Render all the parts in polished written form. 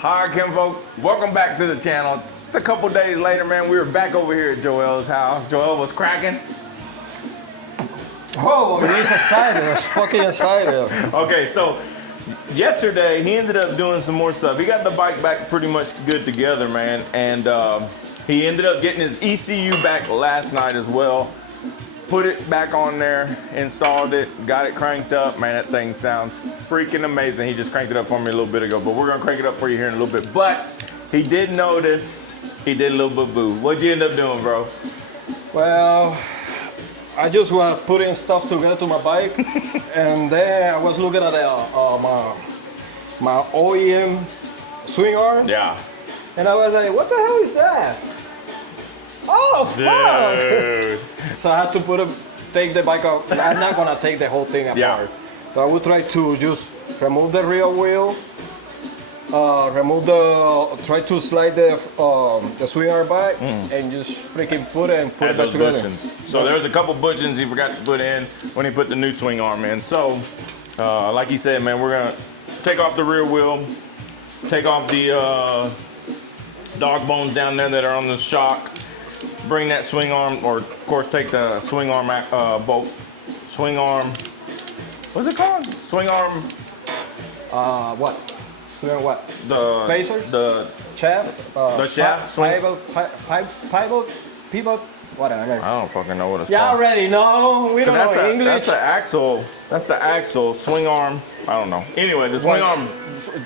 Hi, Kinfolk. Welcome back to the channel. It's a couple days later, man. We were back over here at Joel's house. Joel was cracking. Oh, he's excited. He's fucking excited. Okay, so yesterday he ended up doing some more stuff. He got the bike back pretty much good together, man. And he ended up getting his ECU back last night as well. Put it back on there, installed it, got it cranked up. Man, that thing sounds freaking amazing. He just cranked it up for me a little bit ago, but we're gonna crank it up for you here in a little bit. But he did notice, he did a little boo-boo. What'd you end up doing, bro? Well, I just was putting stuff together to my bike, and then I was looking at my OEM swing arm. Yeah. And I was like, what the hell is that? Oh, fuck! Dude. So I had to take the bike out. I'm not gonna take the whole thing apart. Yeah. So I would try to just remove the rear wheel, try to slide the swing arm back, and just freaking put it back together. Bushings. So there was a couple bushings he forgot to put in when he put the new swing arm in. So, like he said, man, we're gonna take off the rear wheel, take off the dog bones down there that are on the shock, bring that swing arm, or of course take the swing arm bolt, swing arm, what's it called? Swing arm. What? Swing what? The spacer? The shaft? The shaft? Pivot? Whatever. I don't fucking know what it's called. called. Already know. We don't know English. That's the axle. That's the axle. Swing arm. I don't know. Anyway, the swing arm.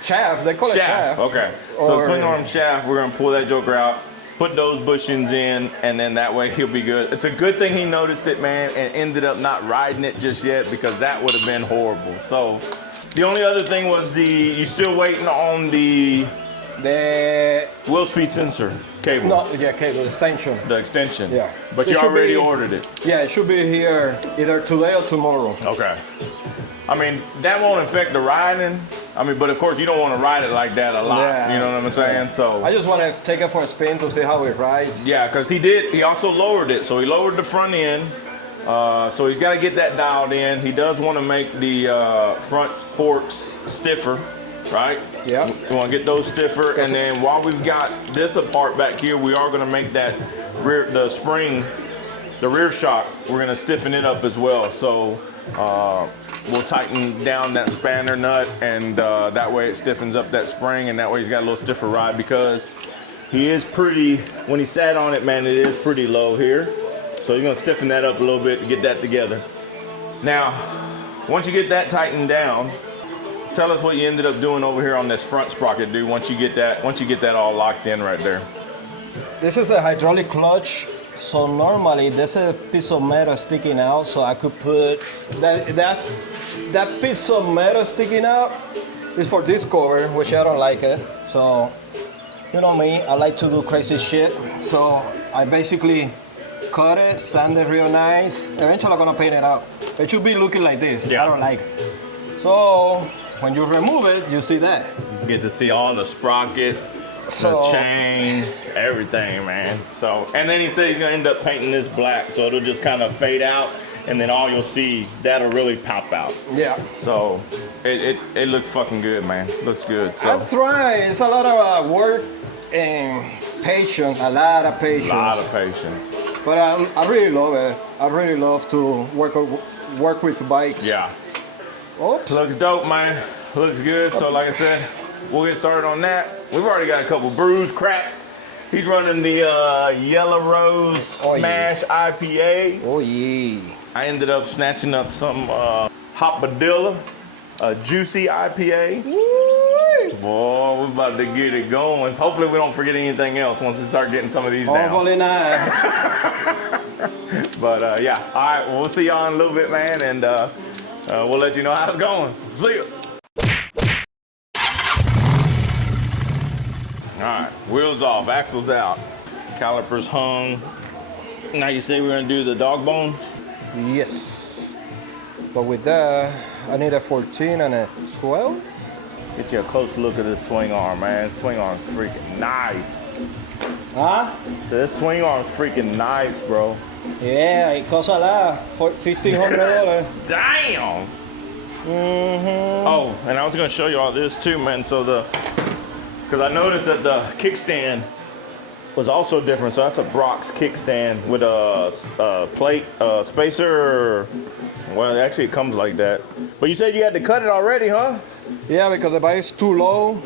Shaft. They call it shaft. Okay. So swing arm shaft. We're gonna pull that joker out. Put those bushings in, and then that way he'll be good. It's a good thing he noticed it, man, and ended up not riding it just yet, because that would have been horrible. So the only other thing was you still waiting on the wheel speed sensor cable. No, yeah, cable extension. The extension. Yeah. But you already ordered it. Yeah, it should be here either today or tomorrow. Okay. I mean, that won't affect the riding. I mean, but of course you don't want to ride it like that a lot. Yeah. You know what I'm saying? So I just want to take it for a spin to see how it rides. yeah, because he also lowered it. So he lowered the front end. So he's got to get that dialed in. He does want to make the front forks stiffer, right? Yeah. We want to get those stiffer, and then while we've got this apart back here, we are going to make that the rear shock, we're going to stiffen it up as well. So we'll tighten down that spanner nut, and that way it stiffens up that spring, and that way he's got a little stiffer ride, because he is pretty, when he sat on it, man, it is pretty low here. So you're gonna stiffen that up a little bit to get that together. Now, once you get that tightened down, tell us what you ended up doing over here on this front sprocket, dude, once you get that all locked in right there. This is a hydraulic clutch. So normally there's a piece of metal sticking out, so I could put that piece of metal sticking out is for this cover, which I don't like it. So you know me, I like to do crazy shit. So I basically cut it, sand it real nice. Eventually I'm gonna paint it out. It should be looking like this. Yeah. I don't like it. So when you remove it, you see that. You get to see all the sprocket, the chain, everything, man. So, and then he said he's gonna end up painting this black, so it'll just kind of fade out, and then all you'll see, that'll really pop out. Yeah. So it looks fucking good, man. Looks good. So I try. It's a lot of work and patience. A lot of patience. A lot of patience. But I really love it. I really love to work with bikes. Yeah. Oops. Looks dope, man. Looks good. So like I said, we'll get started on that. We've already got a couple brews cracked. He's running the Yellow Rose Smash IPA. Oh yeah. I ended up snatching up some Hopadilla, a juicy IPA. Boy, we're about to get it going. Hopefully we don't forget anything else once we start getting some of these down. Hopefully not. But yeah, all right, well, we'll see y'all in a little bit, man, and we'll let you know how it's going. See ya. All right, wheels off, axles out, calipers hung. Now you say we're gonna do the dog bones? Yes. But with that, I need a 14 and a 12. Get you a close look at this swing arm, man. Swing arm's freaking nice. Huh? So this swing arm's freaking nice, bro. Yeah, it costs a lot, $1,500. Damn! Oh, and I was gonna show you all this too, man. So Because I noticed that the kickstand was also different. So that's a Brock's kickstand with a plate spacer. Well, actually it comes like that. But you said you had to cut it already, huh? Yeah, because the bike is too low.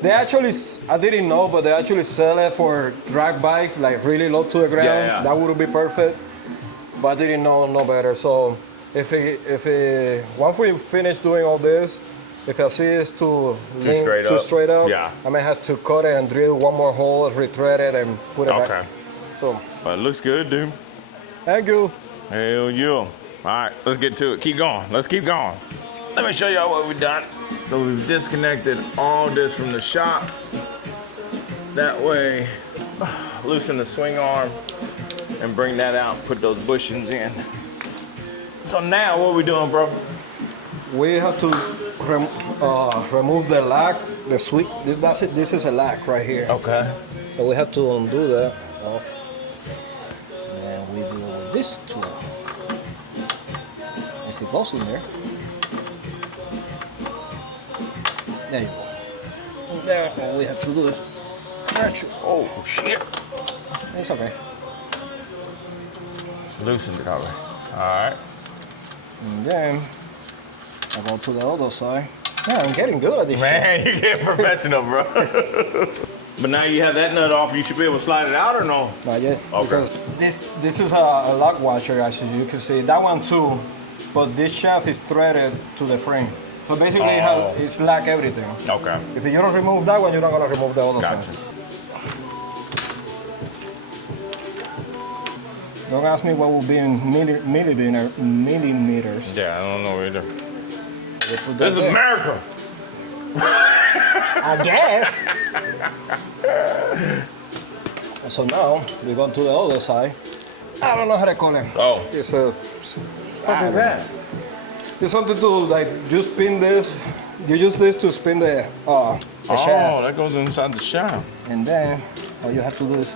They actually, I didn't know, but they actually sell it for drag bikes, like really low to the ground. Yeah. That would be perfect. But I didn't know no better. So once we finish doing all this, if I see it's too straight up, yeah, I may have to cut it and drill one more hole, retread it, and put it back. Okay. So, but it looks good, dude. Thank you. Hell yeah. All right, let's get to it. Keep going. Let's keep going. Let me show y'all what we've done. So we've disconnected all this from the shop. That way, loosen the swing arm and bring that out, put those bushings in. So now what are we doing, bro? We have to remove the lack, the sweep. This is a lack right here. Okay. So we have to undo that off. And we do this tool. If it goes in there. There you go. There, all we have to do is actually, Oh, shit. it's okay. Loosened it already. All right. And then I go to the other side. Yeah, I'm getting good at this shit. Man, you're getting professional, bro. But now you have that nut off, you should be able to slide it out or no? Not yet. Okay. Because this is a lock washer, as you can see. That one too, but this shaft is threaded to the frame. So basically it's like everything. Okay. If you don't remove that one, you're not gonna remove the other Gotcha. side. Don't ask me what will be in millimeters. Yeah, I don't know either. We'll put that This is there. America. I guess. So now we go to the other side. I don't know how to call it. Oh. It's a. What is that? It's something to like you spin this. You use this to spin the shaft, Oh, that goes inside the shaft. and then all you have to do is.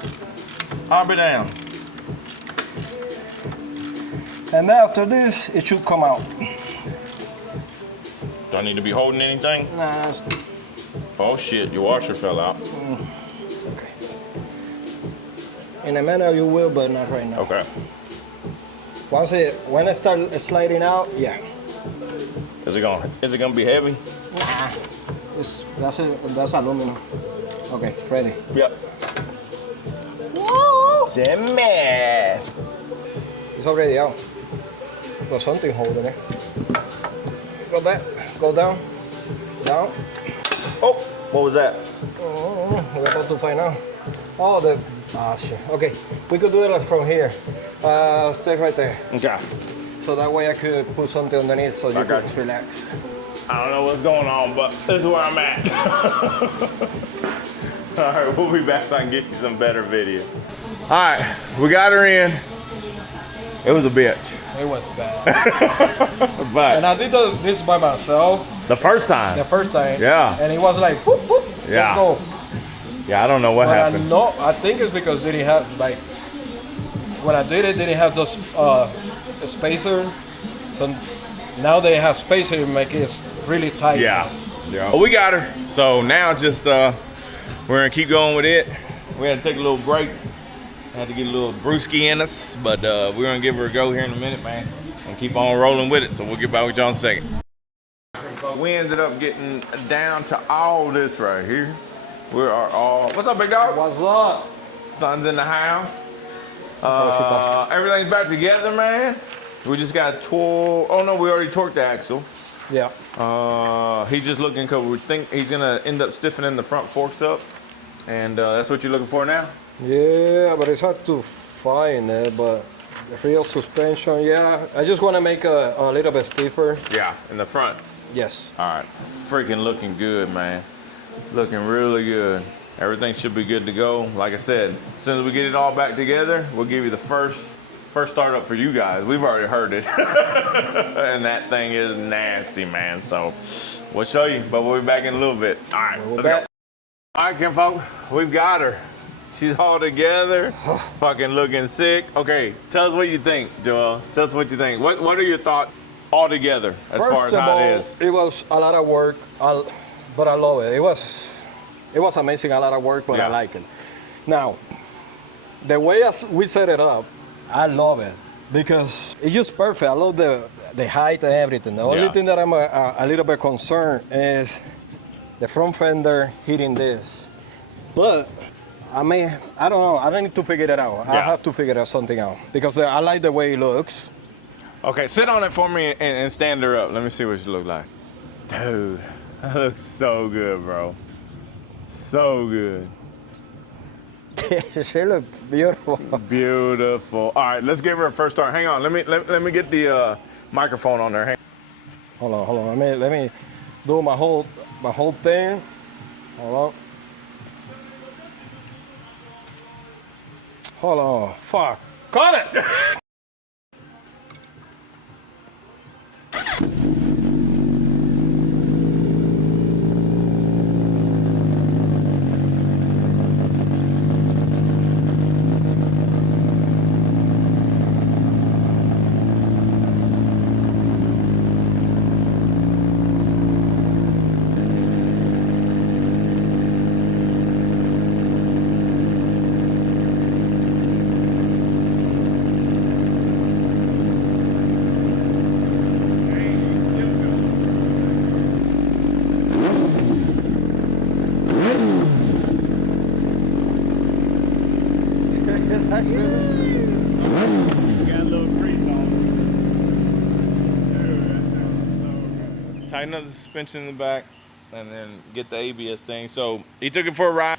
Hop it down. And then after this, it should come out. Do I need to be holding anything? Nah, it's Oh shit, your washer fell out. okay. In a minute you will, but not right now. Okay. When it starts sliding out, yeah. Is it gonna be heavy? Nah, that's aluminum. Okay, ready. Yep. Woo! Jimmy! It's already out. Got something holding it. Go back, go down, down. Oh, what was that? We're about to find out. Oh, shit. Okay, we could do it from here. Stay right there. Okay. So that way I could put something underneath so you got can you. relax. I don't know what's going on, but this is where I'm at. All right, we'll be back so I can get you some better video. All right, we got her in. It was a bitch. It was bad. But And I did this by myself the first time. the first time. Yeah. And it was like, whoop, whoop, Yeah. let's go. Yeah, I don't know what But happened. I think it's because they didn't have, like, when I did it, they didn't have those spacer. So now they have spacer to make it really tight. Yeah. Yeah. Well, we got her. So now just we're gonna keep going with it. We had to take a little break. Had to get a little brewski in us, but we're gonna give her a go here in a minute, man, and keep on rolling with it. So we'll get back with y'all in a second. We ended up getting down to all this right here. We are all. What's up, big dog? What's up? Son's in the house. Everything's back together, man. We just got oh no, we already torqued the axle. Yeah. He's just looking because we think he's gonna end up stiffening the front forks up, and that's what you're looking for now. Yeah, but it's hard to find it, but the real suspension, yeah. I just want to make a little bit stiffer. Yeah, in the front. Yes. All right, freaking looking good, man. Looking really good. Everything should be good to go. Like I said, as soon as we get it all back together, we'll give you the first startup for you guys. We've already heard it, and that thing is nasty, man. So we'll show you, but we'll be back in a little bit. All right, let's go. All right, Kim folk, we've got her. She's all together, fucking looking sick. Okay, tell us what you think, Joel. Tell us what you think. What are your thoughts all together as far as how it is? It was a lot of work, but I love it. It was amazing, a lot of work, but Yeah. I like it. Now, the way we set it up, I love it because it's just perfect. I love the height and everything. The only Yeah. thing that I'm a little bit concerned is the front fender hitting this. But I mean, I don't know. I don't need to figure it out. I Yeah. have to figure something out because I like the way it looks. Okay, sit on it for me and stand her up. Let me see what you look like. Dude, that looks so good, bro. So good. She looks beautiful. Beautiful. All right, let's give her a first start. Hang on, let me get the microphone on there. Hold on. Let me do my whole thing. Hold on. Fuck. Cut it. That's really... Got a little grease on it. Dude, that sounds so good. Tighten up the suspension in the back and then get the ABS thing. So he took it for a ride.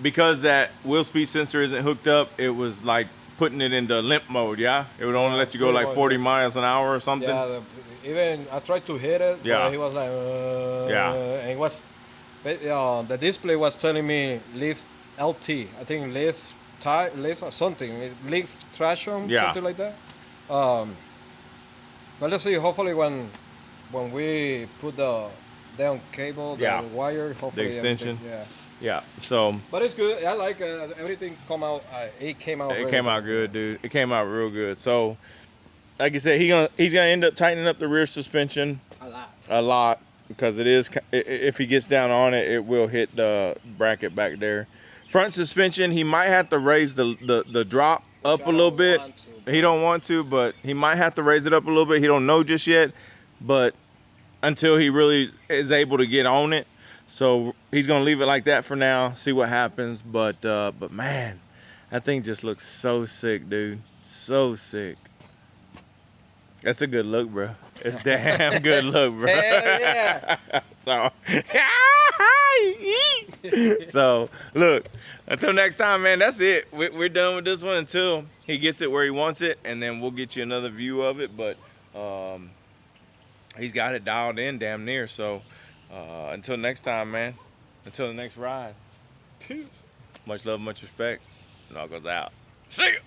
Because that wheel speed sensor isn't hooked up, it was like putting it into limp mode, yeah? It would only let you go like 40 miles an hour or something. Yeah, even I tried to hit it, Yeah. but he was like, Yeah. And it was, the display was telling me lift LT, I think lift or something, lift traction, Yeah. something like that. But let's see, hopefully when we put the down cable, the Yeah. wire, hopefully The extension. everything- Yeah. Yeah, so But it's good. I like everything. It came out. it really came out good, dude. It came out real good. So, like I said, he's gonna end up tightening up the rear suspension a lot because it is. If he gets down on it, it will hit the bracket back there. Front suspension, he might have to raise the drop up a little bit. He don't want to, but he might have to raise it up a little bit. He don't know just yet, but until he really is able to get on it. So he's gonna leave it like that for now, see what happens. But man, that thing just looks so sick, dude. So sick. That's a good look, bro. It's damn good look, bro. Hell yeah. So look, until next time, man, that's it. We're done with this one until he gets it where he wants it, and then we'll get you another view of it. But he's got it dialed in damn near. So until next time, man. Until the next ride. Much love, much respect. Knuckles out. See ya.